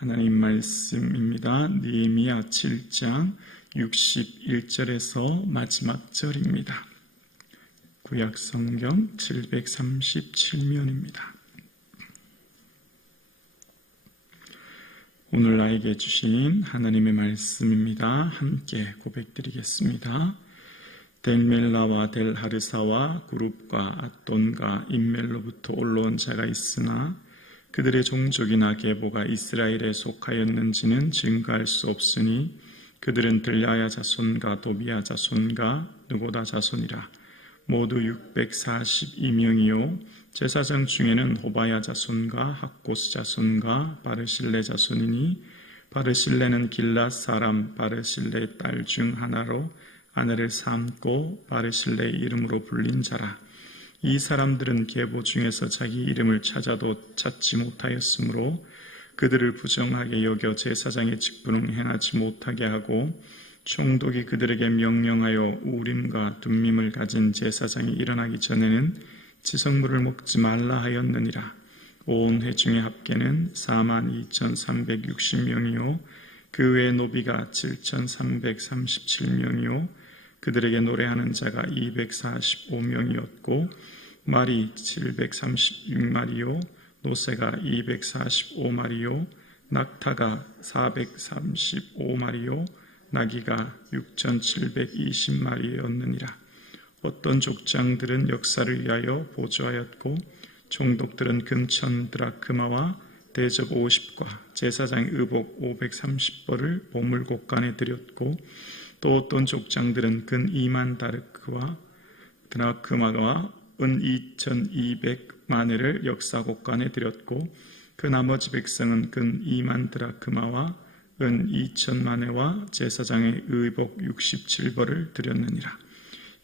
하나님 말씀입니다. 느헤미야 7장 61절에서 마지막 절입니다. 구약 성경 737면입니다. 오늘 나에게 주신 하나님의 말씀입니다. 함께 고백드리겠습니다. 델멜라와 델하르사와 구룹과 앗돈과 임멜로부터 올라온 자가 있으나 그들의 종족이나 계보가 이스라엘에 속하였는지는 증거할 수 없으니 그들은 들라야 자손과 도비야 자손과 느고다 자손이라. 모두 642명이요 제사장 중에는 호바야 자손과 학고스 자손과 바르실레 자손이니 바르실레는 길랏 사람 바르실레의 딸 중 하나로 아내를 삼고 바르실레의 이름으로 불린 자라. 이 사람들은 계보 중에서 자기 이름을 찾아도 찾지 못하였으므로 그들을 부정하게 여겨 제사장의 직분을 행하지 못하게 하고 총독이 그들에게 명령하여 우림과 둠밈을 가진 제사장이 일어나기 전에는 지성물을 먹지 말라 하였느니라. 온 회중의 합계는 42,360명이요 그 외 노비가 7,337명이요 그들에게 노래하는 자가 245명이었고 말이 736마리요 노새가 245마리요 낙타가 435마리요 나귀가 6,720마리였느니라. 어떤 족장들은 역사를 위하여 보조하였고 총독들은 금천 드라크마와 대접 50과 제사장의 의복 530벌을 보물곡간에 드렸고 또 어떤 족장들은 근 2만 다르크와 드라크마와 은 2,200마네를 역사곡간에 드렸고 그 나머지 백성은 근 2만 드라크마와 은 2,000마네와 제사장의 의복 67벌을 드렸느니라.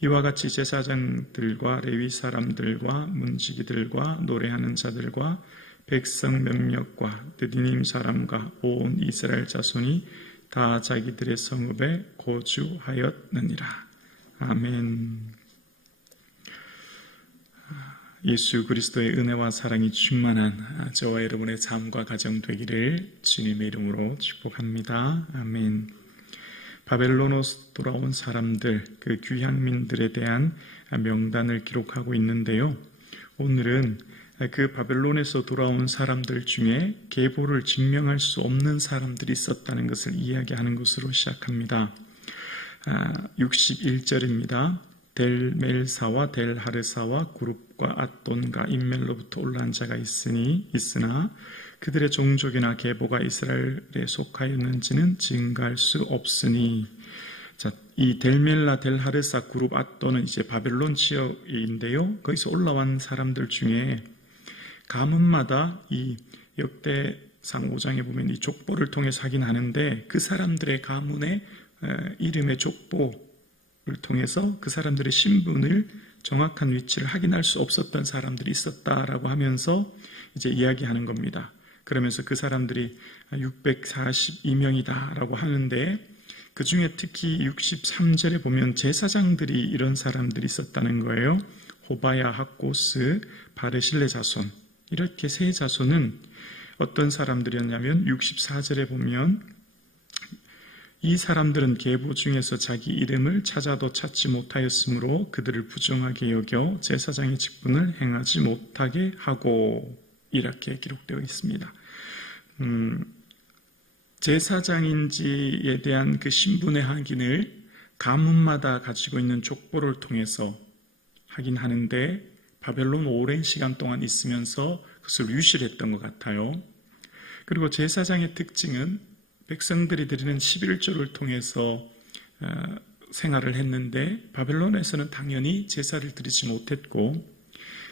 이와 같이 제사장들과 레위 사람들과 문지기들과 노래하는 자들과 백성 몇몇과 느디님 사람과 온 이스라엘 자손이 다 자기들의 성읍에 거주하였느니라. 아멘. 예수 그리스도의 은혜와 사랑이 충만한 저와 여러분의 삶과 가정 되기를 주님의 이름으로 축복합니다. 아멘. 바벨론으로서 돌아온 사람들, 그 귀향민들에 대한 명단을 기록하고 있는데요. 오늘은 그 바벨론에서 돌아온 사람들 중에 계보를 증명할 수 없는 사람들이 있었다는 것을 이야기하는 것으로 시작합니다. 61절입니다. 델멜사와 델하르사와 구룹과 앗돈과 임멜로부터 올라온 자가 있으나 그들의 종족이나 계보가 이스라엘에 속하였는지는 증거할 수 없으니. 자, 이 델멜라, 델하르사, 구룹, 앗돈은 이제 바벨론 지역인데요. 거기서 올라온 사람들 중에 가문마다 이 역대상 5장에 보면 이 족보를 통해서 하긴 하는데 그 사람들의 가문의 이름의 족보를 통해서 그 사람들의 신분을 정확한 위치를 확인할 수 없었던 사람들이 있었다라고 하면서 이제 이야기하는 겁니다. 그러면서 그 사람들이 642명이다라고 하는데 그 중에 특히 63절에 보면 제사장들이 이런 사람들이 있었다는 거예요. 호바야, 학고스, 바르실레 자손, 이렇게 세 자손은 어떤 사람들이었냐면 64절에 보면 이 사람들은 계보 중에서 자기 이름을 찾아도 찾지 못하였으므로 그들을 부정하게 여겨 제사장의 직분을 행하지 못하게 하고, 이렇게 기록되어 있습니다. 제사장인지에 대한 그 신분의 확인을 가문마다 가지고 있는 족보를 통해서 확인하는데 바벨론 오랜 시간 동안 있으면서 그것을 유실했던 것 같아요. 그리고 제사장의 특징은 백성들이 드리는 11조를 통해서 생활을 했는데 바벨론에서는 당연히 제사를 드리지 못했고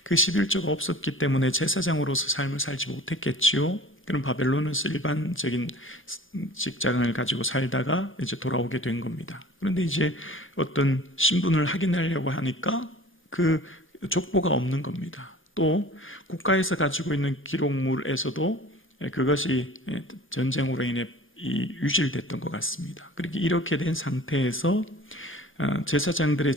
그 11조가 없었기 때문에 제사장으로서 삶을 살지 못했겠지요. 그럼 바벨론에서 일반적인 직장을 가지고 살다가 이제 돌아오게 된 겁니다. 그런데 이제 어떤 신분을 확인하려고 하니까 그 족보가 없는 겁니다. 또 국가에서 가지고 있는 기록물에서도 그것이 전쟁으로 인해 유실됐던 것 같습니다. 그렇게 이렇게 된 상태에서 제사장들의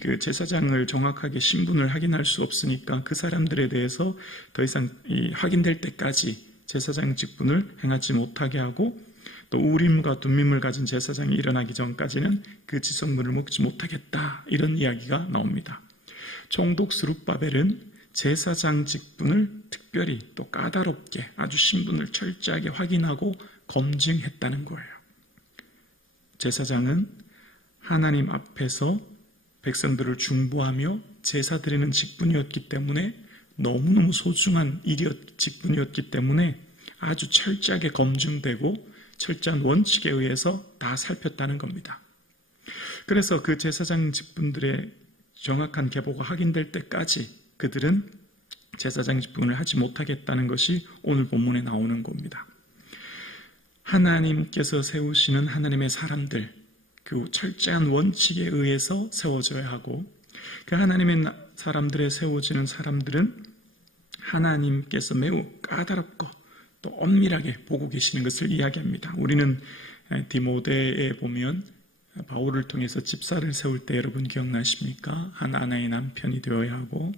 그 제사장을 정확하게 신분을 확인할 수 없으니까 그 사람들에 대해서 더 이상 확인될 때까지 제사장 직분을 행하지 못하게 하고 또 우림과 둠밈을 가진 제사장이 일어나기 전까지는 그 지성물을 먹지 못하겠다, 이런 이야기가 나옵니다. 총독 스룹바벨은 제사장 직분을 특별히 또 까다롭게 아주 신분을 철저하게 확인하고 검증했다는 거예요. 제사장은 하나님 앞에서 백성들을 중보하며 제사 드리는 직분이었기 때문에 너무너무 소중한 직분이었기 때문에 아주 철저하게 검증되고 철저한 원칙에 의해서 다 살폈다는 겁니다. 그래서 그 제사장 직분들의 정확한 계보가 확인될 때까지 그들은 제사장 직분을 하지 못하겠다는 것이 오늘 본문에 나오는 겁니다. 하나님께서 세우시는 하나님의 사람들, 그 철저한 원칙에 의해서 세워져야 하고, 그 하나님의 사람들에 세워지는 사람들은 하나님께서 매우 까다롭고 또 엄밀하게 보고 계시는 것을 이야기합니다. 우리는 디모데에 보면 바울을 통해서 집사를 세울 때 여러분 기억나십니까? 한 아내의 남편이 되어야 하고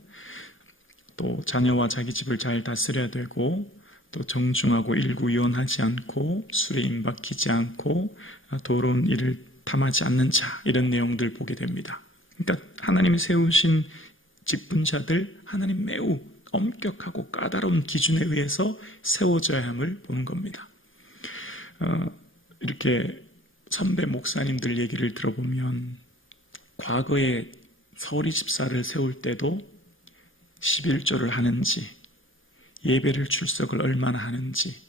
또 자녀와 자기 집을 잘 다스려야 되고 또 정중하고 일구이원하지 않고 술에 임박히지 않고 더러운 일을 탐하지 않는 자, 이런 내용들 보게 됩니다. 그러니까 하나님이 세우신 직분자들, 하나님 매우 엄격하고 까다로운 기준에 의해서 세워져야 함을 보는 겁니다. 이렇게 선배 목사님들 얘기를 들어보면 과거에 서리 집사를 세울 때도 11조를 하는지, 예배를 출석을 얼마나 하는지,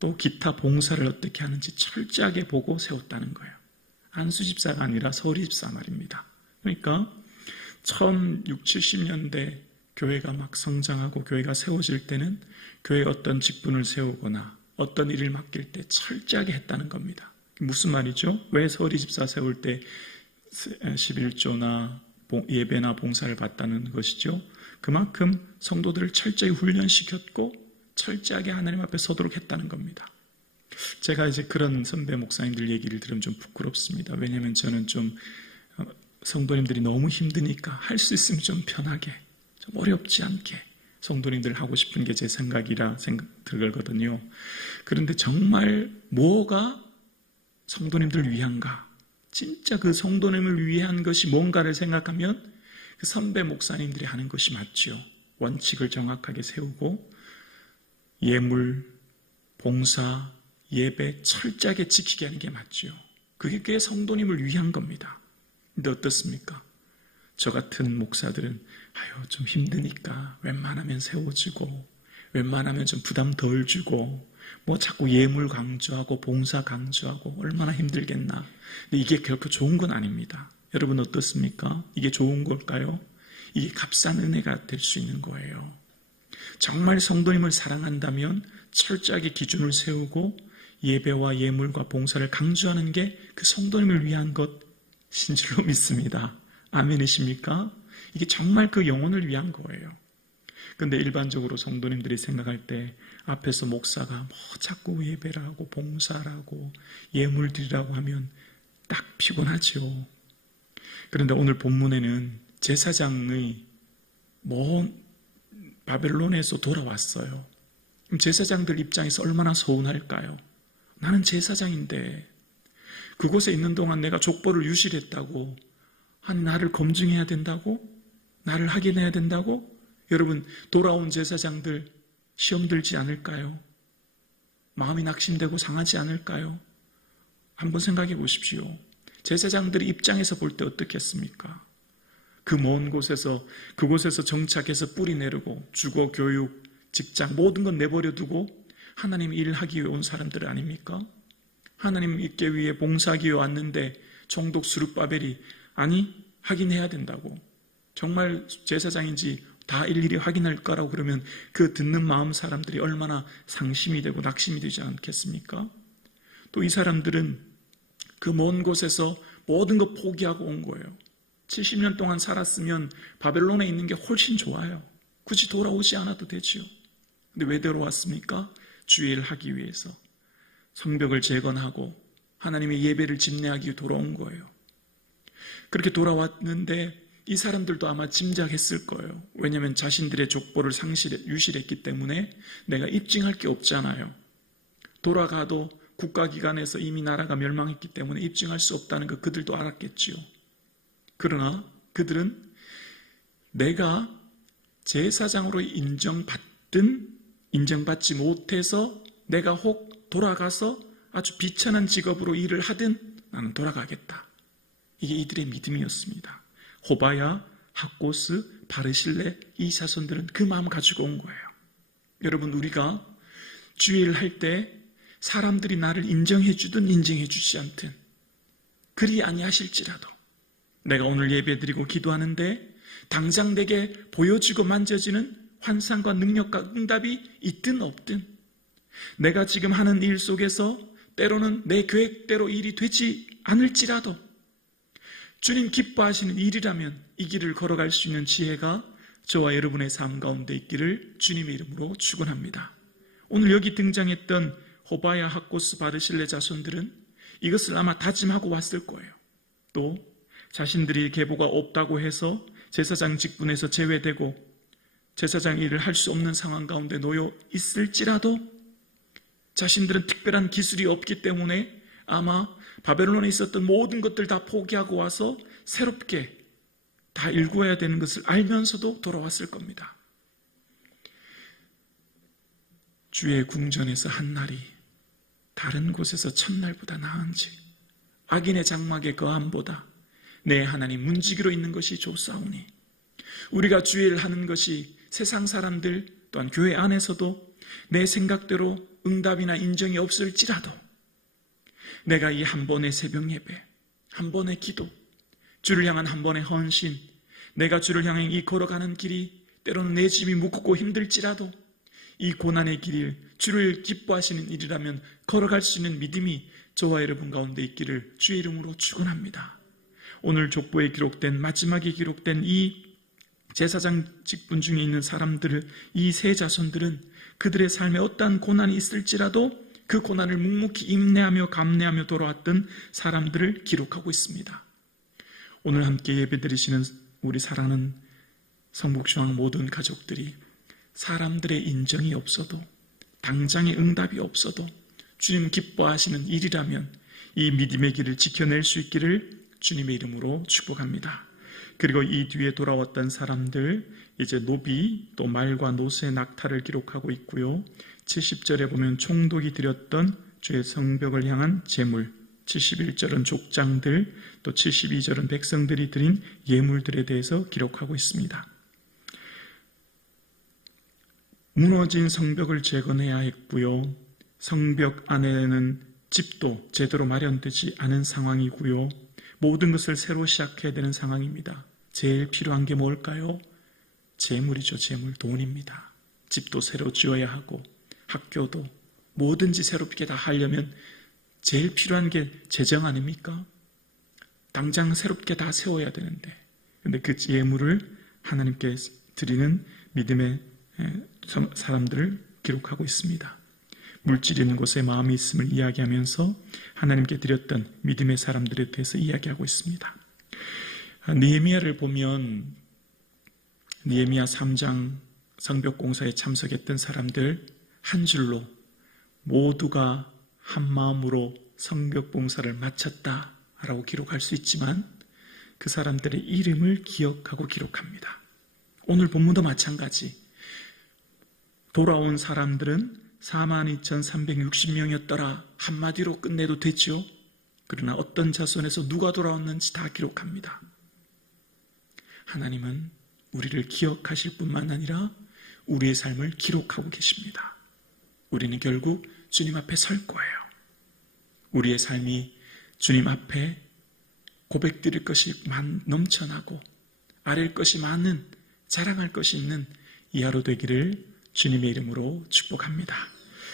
또 기타 봉사를 어떻게 하는지 철저하게 보고 세웠다는 거예요. 안수 집사가 아니라 서리 집사 말입니다. 그러니까 1600, 70년대 교회가 막 성장하고 교회가 세워질 때는 교회에 어떤 직분을 세우거나 어떤 일을 맡길 때 철저하게 했다는 겁니다. 무슨 말이죠? 왜 서리 집사 세울 때 11조나 예배나 봉사를 받다는 것이죠? 그만큼 성도들을 철저히 훈련시켰고 철저하게 하나님 앞에 서도록 했다는 겁니다. 제가 이제 그런 선배 목사님들 얘기를 들으면 좀 부끄럽습니다. 왜냐하면 저는 좀 성도님들이 너무 힘드니까 할 수 있으면 좀 편하게, 좀 어렵지 않게 성도님들 하고 싶은 게 제 생각이라 들거든요. 그런데 정말 뭐가 성도님들을 위한가? 진짜 그 성도님을 위한 것이 뭔가를 생각하면 그 선배 목사님들이 하는 것이 맞죠. 원칙을 정확하게 세우고 예물, 봉사, 예배 철저하게 지키게 하는 게 맞죠. 그게 교회 성도님을 위한 겁니다. 근데 어떻습니까? 저 같은 목사들은 좀 힘드니까 웬만하면 세워주고 웬만하면 좀 부담 덜 주고 뭐 자꾸 예물 강조하고 봉사 강조하고 얼마나 힘들겠나. 근데 이게 결코 좋은 건 아닙니다. 여러분 어떻습니까? 이게 좋은 걸까요? 이게 값싼 은혜가 될 수 있는 거예요. 정말 성도님을 사랑한다면 철저하게 기준을 세우고 예배와 예물과 봉사를 강조하는 게 그 성도님을 위한 것인 줄로 믿습니다. 아멘이십니까? 이게 정말 그 영혼을 위한 거예요. 근데 일반적으로 성도님들이 생각할 때 앞에서 목사가 뭐 자꾸 예배를 하고 봉사를 하고 예물 드리라고 하면 딱 피곤하죠. 그런데 오늘 본문에는 제사장의 바벨론에서 돌아왔어요. 그럼 제사장들 입장에서 얼마나 서운할까요? 나는 제사장인데 그곳에 있는 동안 내가 족보를 유실했다고, 나를 검증해야 된다고, 나를 확인해야 된다고. 여러분 돌아온 제사장들 시험 들지 않을까요? 마음이 낙심되고 상하지 않을까요? 한번 생각해 보십시오. 제사장들의 입장에서 볼 때 어떻겠습니까? 그 먼 곳에서, 그곳에서 정착해서 뿌리 내리고 주거, 교육, 직장 모든 건 내버려 두고 하나님 일하기 위해 온 사람들 아닙니까? 하나님 있기 위해 봉사하기 위해 왔는데 총독 스룹바벨이 확인해야 된다고, 정말 제사장인지 다 일일이 확인할 거라고 그러면 그 듣는 마음 사람들이 얼마나 상심이 되고 낙심이 되지 않겠습니까? 또 이 사람들은 그 먼 곳에서 모든 것 포기하고 온 거예요. 70년 동안 살았으면 바벨론에 있는 게 훨씬 좋아요. 굳이 돌아오지 않아도 되지요. 근데 왜 돌아왔습니까? 주의 일을 하기 위해서 성벽을 재건하고 하나님의 예배를 집례하기 위해 돌아온 거예요. 그렇게 돌아왔는데 이 사람들도 아마 짐작했을 거예요. 왜냐하면 자신들의 족보를 유실했기 때문에 내가 입증할 게 없잖아요. 돌아가도 국가기관에서 이미 나라가 멸망했기 때문에 입증할 수 없다는 거 그들도 알았겠지요. 그러나 그들은 내가 제사장으로 인정받지 못해서 내가 혹 돌아가서 아주 비천한 직업으로 일을 하든 나는 돌아가겠다. 이게 이들의 믿음이었습니다. 호바야, 학고스, 바르실레 이 자손들은 그 마음을 가지고 온 거예요. 여러분, 우리가 주일을 할 때 사람들이 나를 인정해 주든 인정해 주지 않든 그리 아니하실지라도 내가 오늘 예배드리고 기도하는데 당장 내게 보여지고 만져지는 환상과 능력과 응답이 있든 없든 내가 지금 하는 일 속에서 때로는 내 계획대로 일이 되지 않을지라도 주님 기뻐하시는 일이라면 이 길을 걸어갈 수 있는 지혜가 저와 여러분의 삶 가운데 있기를 주님의 이름으로 축원합니다. 오늘 여기 등장했던 호바야, 학고스, 바르실레 자손들은 이것을 아마 다짐하고 왔을 거예요. 또 자신들이 계보가 없다고 해서 제사장 직분에서 제외되고 제사장 일을 할 수 없는 상황 가운데 놓여 있을지라도 자신들은 특별한 기술이 없기 때문에 아마 바벨론에 있었던 모든 것들 다 포기하고 와서 새롭게 다 일구어야 되는 것을 알면서도 돌아왔을 겁니다. 주의 궁전에서 한 날이 다른 곳에서 첫날보다 나은지 악인의 장막의 거함보다 내 하나님 문지기로 있는 것이 좋사오니 우리가 주의를 하는 것이 세상 사람들 또한 교회 안에서도 내 생각대로 응답이나 인정이 없을지라도 내가 이 한 번의 새벽 예배, 한 번의 기도, 주를 향한 한 번의 헌신, 내가 주를 향해 이 걸어가는 길이 때로는 내 짐이 무겁고 힘들지라도 이 고난의 길을 주를 기뻐하시는 일이라면 걸어갈 수 있는 믿음이 저와 여러분 가운데 있기를 주의 이름으로 축원합니다. 오늘 족보에 기록된 마지막에 기록된 이 제사장 직분 중에 있는 사람들을 이 세 자손들은 그들의 삶에 어떠한 고난이 있을지라도 그 고난을 묵묵히 인내하며 감내하며 돌아왔던 사람들을 기록하고 있습니다. 오늘 함께 예배드리시는 우리 사랑하는 성북중앙 모든 가족들이 사람들의 인정이 없어도 당장의 응답이 없어도 주님 기뻐하시는 일이라면 이 믿음의 길을 지켜낼 수 있기를 주님의 이름으로 축복합니다. 그리고 이 뒤에 돌아왔던 사람들 이제 노비 또 말과 노새 낙타를 기록하고 있고요. 70절에 보면 총독이 드렸던 주의 성벽을 향한 제물, 71절은 족장들, 또 72절은 백성들이 드린 예물들에 대해서 기록하고 있습니다. 무너진 성벽을 재건해야 했고요. 성벽 안에는 집도 제대로 마련되지 않은 상황이고요. 모든 것을 새로 시작해야 되는 상황입니다. 제일 필요한 게 뭘까요? 재물이죠. 재물, 돈입니다. 집도 새로 지어야 하고 학교도 뭐든지 새롭게 다 하려면 제일 필요한 게 재정 아닙니까? 당장 새롭게 다 세워야 되는데 근데 그 예물을 하나님께 드리는 믿음의 사람들을 기록하고 있습니다. 물질 있는 곳에 마음이 있음을 이야기하면서 하나님께 드렸던 믿음의 사람들에 대해서 이야기하고 있습니다. 느헤미야를 보면 느헤미야 3장 성벽공사에 참석했던 사람들 한 줄로 모두가 한 마음으로 성벽공사를 마쳤다라고 기록할 수 있지만 그 사람들의 이름을 기억하고 기록합니다. 오늘 본문도 마찬가지. 돌아온 사람들은 42,360명이었더라 한마디로 끝내도 되죠. 그러나 어떤 자손에서 누가 돌아왔는지 다 기록합니다. 하나님은 우리를 기억하실 뿐만 아니라 우리의 삶을 기록하고 계십니다. 우리는 결국 주님 앞에 설 거예요. 우리의 삶이 주님 앞에 고백드릴 것이 넘쳐나고 아랠 것이 많은 자랑할 것이 있는 이 하루 되기를 주님의 이름으로 축복합니다.